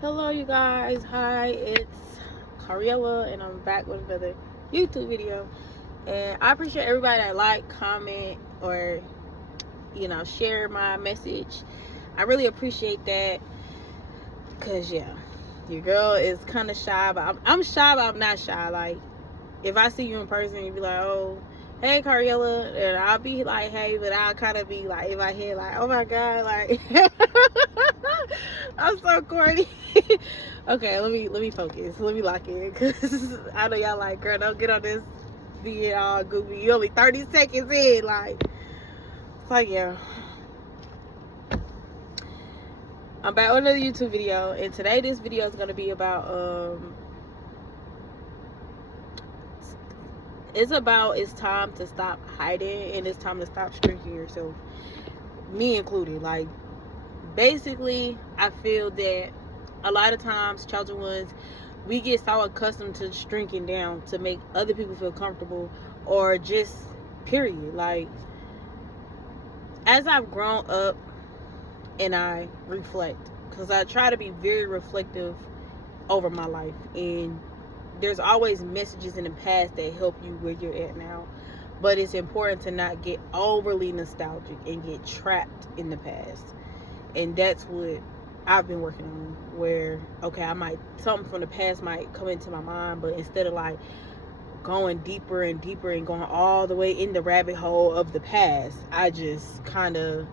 Hello, you guys. Hi, it's Cariella, and I'm back with another YouTube video. And I appreciate everybody that comment, or share my message. I really appreciate that, cause your girl is kind of shy, but I'm shy, but I'm not shy. Like, if I see you in person, you'd be like, "Oh, hey, Cariella," and I'll be like, "Hey," but I'll kind of be like in my head, like, "Oh my god," like. I'm so corny. Okay, let me focus. Let me lock in, cause I know y'all like, girl, don't get on this being all goofy. You only 30 seconds in, like. So yeah, I'm back with another YouTube video, and today this video is gonna be about it's time to stop hiding, and it's time to stop shrinking yourself, me included. Like, basically, I feel that a lot of times, chosen ones, we get so accustomed to shrinking down to make other people feel comfortable, or just period. Like, as I've grown up and I reflect, because I try to be very reflective over my life, and there's always messages in the past that help you where you're at now, but it's important to not get overly nostalgic and get trapped in the past. And that's what I've been working on, where okay, something from the past might come into my mind, but instead of like going deeper and deeper and going all the way in the rabbit hole of the past, I just kind of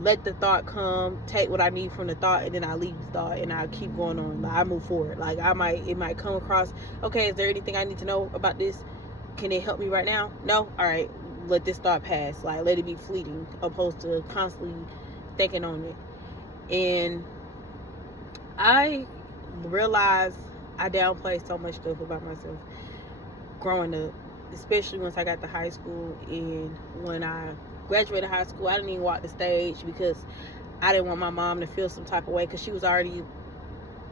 let the thought come, take what I need from the thought, and then I leave the thought and I keep going on. Like, I move forward. Like, it might come across, okay, is there anything I need to know about this? Can it help me right now? No? All right, let this thought pass. Like, let it be fleeting, opposed to constantly thinking on it. And I realized I downplayed so much stuff about myself growing up, especially once I got to high school. And when I graduated high school, I didn't even walk the stage because I didn't want my mom to feel some type of way, because she was already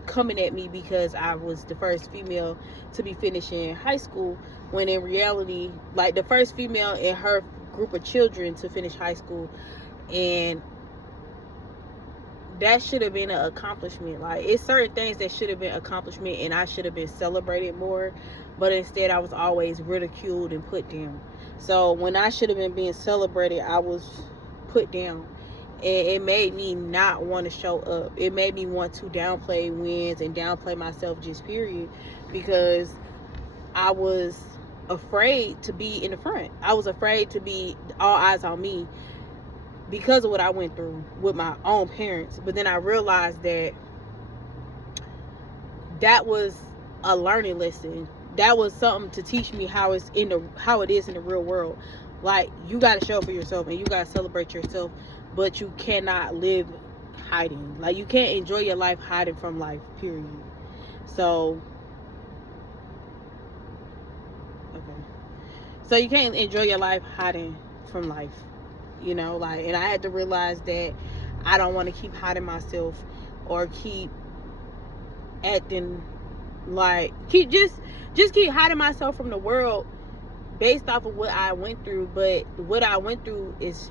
coming at me because I was the first female to be finishing high school, when in reality, like, the first female in her group of children to finish high school. And that should have been an accomplishment. Like, it's certain things that should have been accomplishment, and I should have been celebrated more, but instead I was always ridiculed and put down. So when I should have been being celebrated, I was put down, and it made me not want to show up. It made me want to downplay wins and downplay myself, just period, because I was afraid to be in the front. I was afraid to be all eyes on me, because of what I went through with my own parents. But then I realized that was a learning lesson. That was something to teach me how it is in the real world. Like, you got to show up for yourself, and you got to celebrate yourself, but you cannot live hiding. Like, you can't enjoy your life hiding from life, period. So you can't enjoy your life hiding from life. Like, and I had to realize that I don't want to keep hiding myself, or keep acting like keep hiding myself from the world based off of what I went through. But what I went through is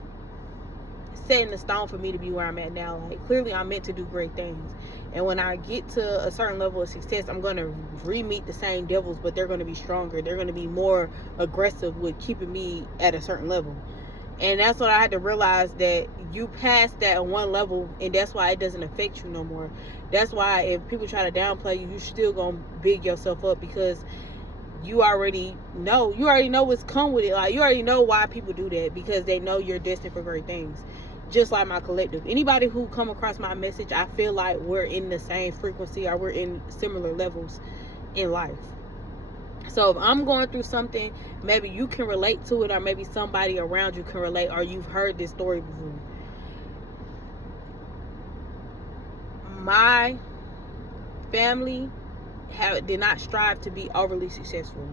setting the stone for me to be where I'm at now. Like, clearly I'm meant to do great things, and when I get to a certain level of success, I'm going to re-meet the same devils, but they're going to be stronger. They're going to be more aggressive with keeping me at a certain level. And that's what I had to realize, that you pass that one level, and that's why it doesn't affect you no more. That's why if people try to downplay you, you still gonna big yourself up, because you already know what's come with it. Like, you already know why people do that, because they know you're destined for great things. Just like my collective. Anybody who come across my message, I feel like we're in the same frequency, or we're in similar levels in life. So if I'm going through something, maybe you can relate to it, or maybe somebody around you can relate, or you've heard this story before. My family did not strive to be overly successful.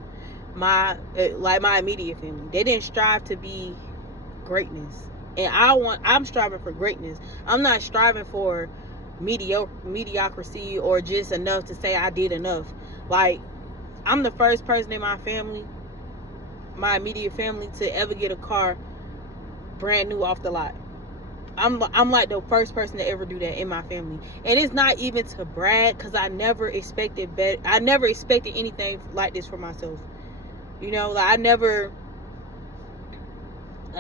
My immediate family, they didn't strive to be greatness, and I'm striving for greatness. I'm not striving for mediocrity, or just enough to say I did enough. Like, I'm the first person in my family, my immediate family, to ever get a car brand new off the lot. I'm like the first person to ever do that in my family, and it's not even to brag, because I never expected better. I never expected anything like this for myself. You know, like I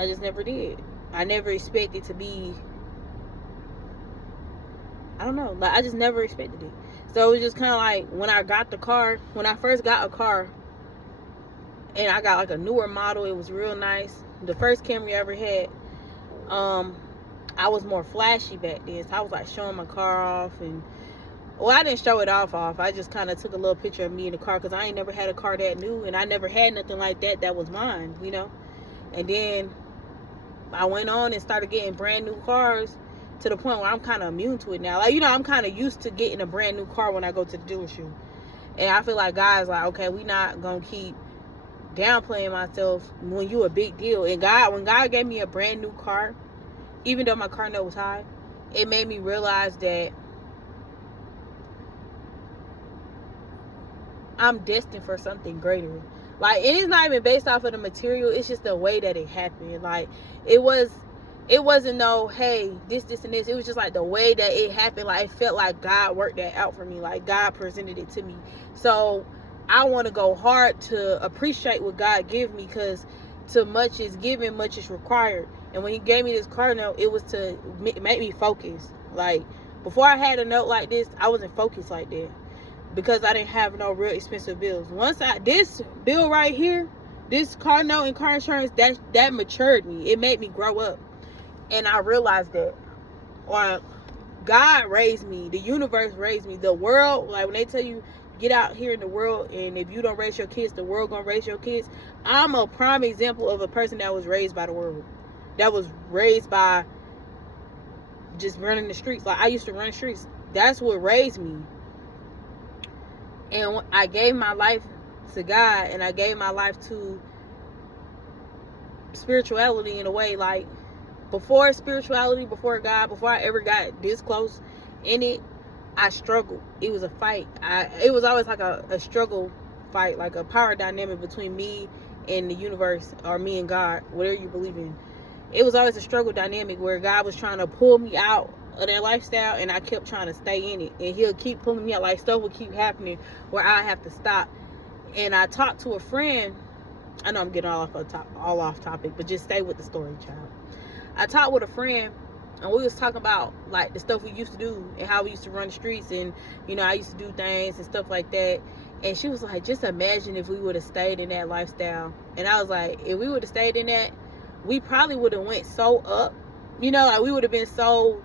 just never did. I never expected to be. I don't know. Like, I just never expected it. So it was just kind of like when I first got a car, and I got like a newer model. It was real nice. The first Camry I ever had. I was more flashy back then, so I was like showing my car off, and I didn't show it off. I just kind of took a little picture of me in the car, because I ain't never had a car that new, and I never had nothing like that was mine, you know. And then I went on and started getting brand new cars, to the point where I'm kind of immune to it now. Like, you know, I'm kind of used to getting a brand new car when I go to the dealership, and I feel like God's like, okay, we not gonna keep downplaying myself when you a big deal. And when God gave me a brand new car, even though my car note was high, it made me realize that I'm destined for something greater. Like, it is not even based off of the material. It's just the way that it happened. Like, it wasn't no, hey, this, and this. It was just like the way that it happened. Like, it felt like God worked that out for me. Like, God presented it to me. So I want to go hard to appreciate what God gave me, because to much is given, much is required. And when he gave me this car note, it was to make me focus. Like, before I had a note like this, I wasn't focused like that, because I didn't have no real expensive bills. This bill right here, this car note and car insurance, that matured me. It made me grow up. And I realized that, or God raised me, the universe raised me, the world, like when they tell you, get out here in the world, and if you don't raise your kids, the world gonna raise your kids. I'm a prime example of a person that was raised by the world, that was raised by just running the streets. Like, I used to run the streets. That's what raised me. And I gave my life to God, and I gave my life to spirituality in a way. Like, before spirituality, before God, before I ever got this close in it, I struggled. It was a fight. It was always like a struggle fight, like a power dynamic between me and the universe, or me and God, whatever you believe in. It was always a struggle dynamic where God was trying to pull me out of that lifestyle, and I kept trying to stay in it, and he'll keep pulling me out. Like, stuff will keep happening where I have to stop. And I talked to a friend. I know I'm getting all off topic, but just stay with the story, child. I talked with a friend, and we was talking about like the stuff we used to do and how we used to run the streets, and you know, I used to do things and stuff like that. And she was like, just imagine if we would have stayed in that lifestyle. And I was like, if we would have stayed in that, we probably would have went so up, you know, like we would have been so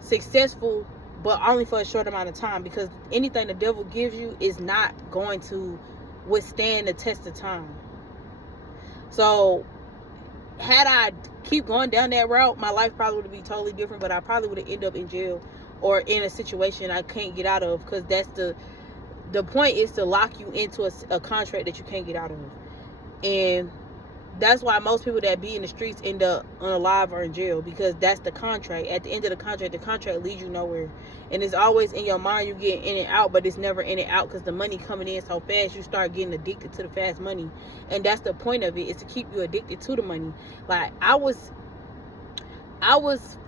successful, but only for a short amount of time, because anything the devil gives you is not going to withstand the test of time. So had I keep going down that route, my life probably would be totally different, but I probably would have ended up in jail or in a situation I can't get out of, because that's the point is to lock you into a contract that you can't get out of. And that's why most people that be in the streets end up unalive or in jail, because that's the contract. At the end of the contract leads you nowhere. And it's always in your mind, you get in and out, but it's never in and out, because the money coming in so fast, you start getting addicted to the fast money. And that's the point of it, is to keep you addicted to the money. Like, I was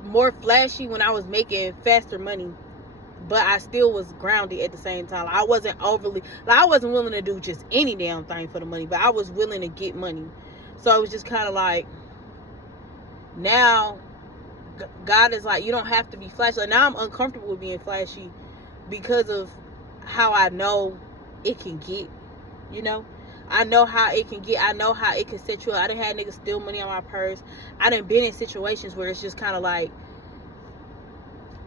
more flashy when I was making faster money, but I still was grounded at the same time. I wasn't I wasn't willing to do just any damn thing for the money, but I was willing to get money. So it was just kind of like, now God is like, you don't have to be flashy. Like, now I'm uncomfortable with being flashy because of how I know it can get, you know. I know how it can get. I know how it can set you up. I done had niggas steal money on my purse. I done been in situations where it's just kind of like,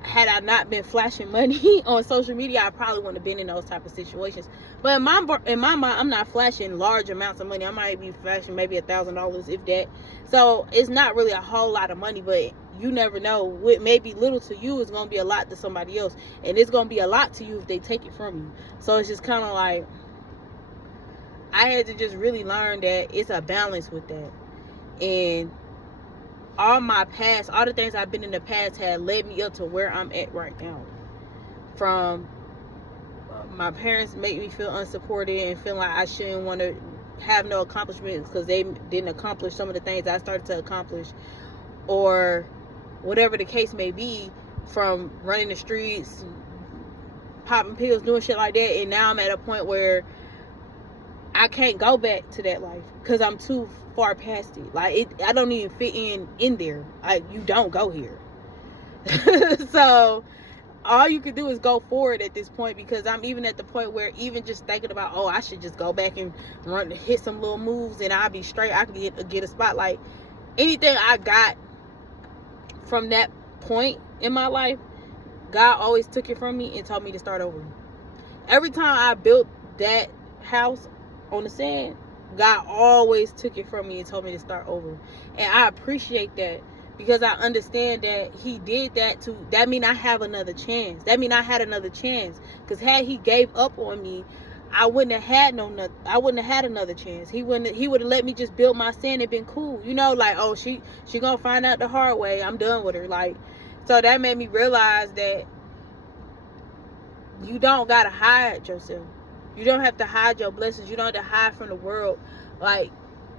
had I not been flashing money on social media, I probably wouldn't have been in those type of situations. But in my mind, I'm not flashing large amounts of money. I might be flashing maybe $1,000, if that. So it's not really a whole lot of money, but you never know. What may be little to you is going to be a lot to somebody else. And it's going to be a lot to you if they take it from you. So it's just kind of like, I had to just really learn that it's a balance with that. And all the things I've been in the past had led me up to where I'm at right now. From my parents make me feel unsupported and feel like I shouldn't want to have no accomplishments because they didn't accomplish some of the things I started to accomplish. Or whatever the case may be, from running the streets, popping pills, doing shit like that. And now I'm at a point where I can't go back to that life because I'm too far past it. Like, I don't even fit in there. Like, you don't go here. So all you can do is go forward at this point, because I'm even at the point where even just thinking about, oh, I should just go back and hit some little moves and I'll be straight. I can get a spotlight. Anything I got from that point in my life, God always took it from me and told me to start over. Every time I built that house on the sand, God always took it from me and told me to start over. And I appreciate that, because I understand that he did that that mean I have another chance. That mean I had another chance. Because had he gave up on me, I wouldn't have had another chance. He would have let me just build my sand and been cool. You know, like, oh, she gonna find out the hard way. I'm done with her. Like, so that made me realize that you don't gotta hide yourself. You don't have to hide your blessings. You don't have to hide from the world. Like,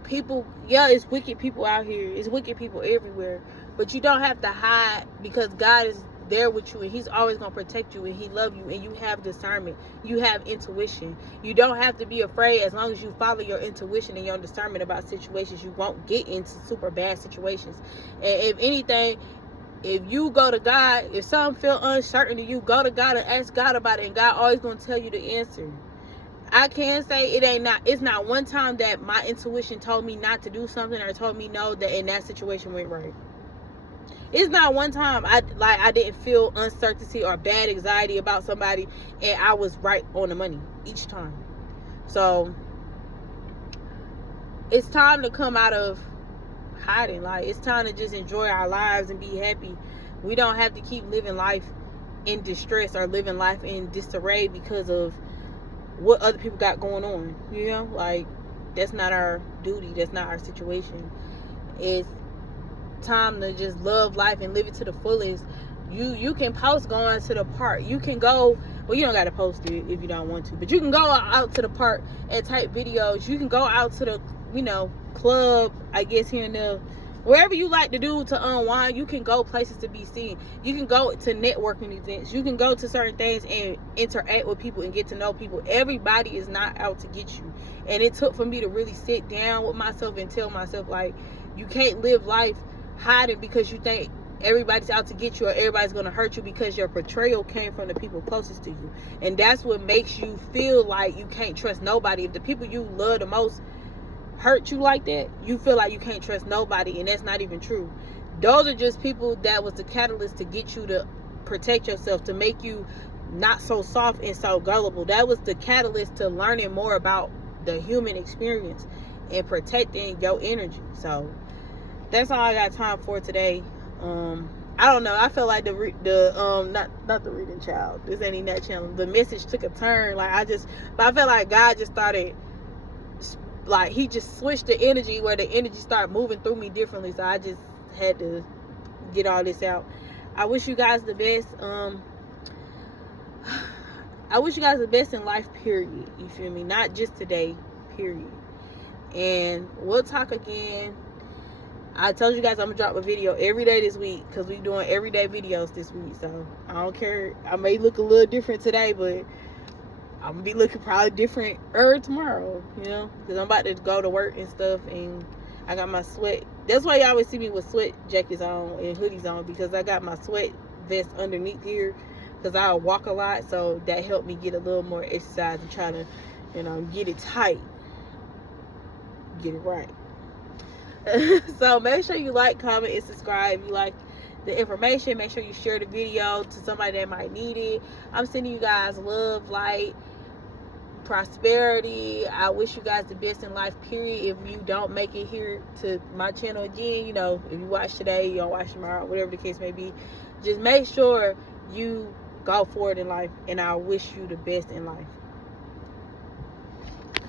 people, yeah, it's wicked people out here. It's wicked people everywhere. But you don't have to hide, because God is there with you and he's always going to protect you, and he loves you, and you have discernment. You have intuition. You don't have to be afraid. As long as you follow your intuition and your discernment about situations, you won't get into super bad situations. And if anything, if you go to God, if something feel uncertain to you, go to God and ask God about it, and God always going to tell you the answer. I can say it's not one time that my intuition told me not to do something or told me no, that in that situation went right. It's not one time I didn't feel uncertainty or bad anxiety about somebody and I was right on the money each time. So it's time to come out of hiding. Like, it's time to just enjoy our lives and be happy. We don't have to keep living life in distress or living life in disarray because of what other people got going on. You know, like, that's not our duty. That's not our situation. It's time to just love life and live it to the fullest. You can post going to the park. You can go, well, you don't got to post it if you don't want to, but you can go out to the park and type videos. You can go out to the, club, I guess, here and there. Wherever you like to do to unwind, you can go places to be seen. You can go to networking events. You can go to certain things and interact with people and get to know people. Everybody is not out to get you. And it took for me to really sit down with myself and tell myself, like, you can't live life hiding because you think everybody's out to get you or everybody's going to hurt you, because your portrayal came from the people closest to you. And that's what makes you feel like you can't trust nobody. If the people you love the most hurt you like that, you feel like you can't trust nobody, and that's not even true. Those are just people that was the catalyst to get you to protect yourself, to make you not so soft and so gullible. That was the catalyst to learning more about the human experience and protecting your energy. So that's all I got time for today. I don't know. I feel like not the reading child. This ain't even that channel. The message took a turn. Like, but I feel like God just started, like, he just switched the energy where the energy started moving through me differently. So I just had to get all this out. I wish you guys the best. I wish you guys the best in life, period. You feel me? Not just today, period. And we'll talk again. I told you guys I'm gonna drop a video every day this week, because we're doing everyday videos this week. So I don't care. I may look a little different today, but I'm gonna be looking probably different tomorrow, because I'm about to go to work and stuff, and I got my sweat. That's why you always see me with sweat jackets on and hoodies on, because I got my sweat vest underneath here, because I walk a lot. So that helped me get a little more exercise and try to, get it tight, get it right. So make sure you like, comment, and subscribe if you like the information. Make sure you share the video to somebody that might need it. I'm sending you guys love, light, prosperity. I wish you guys the best in life, period. If you don't make it here to my channel again, if you watch today, you don't watch tomorrow, whatever the case may be, just make sure you go forward in life, and I wish you the best in life.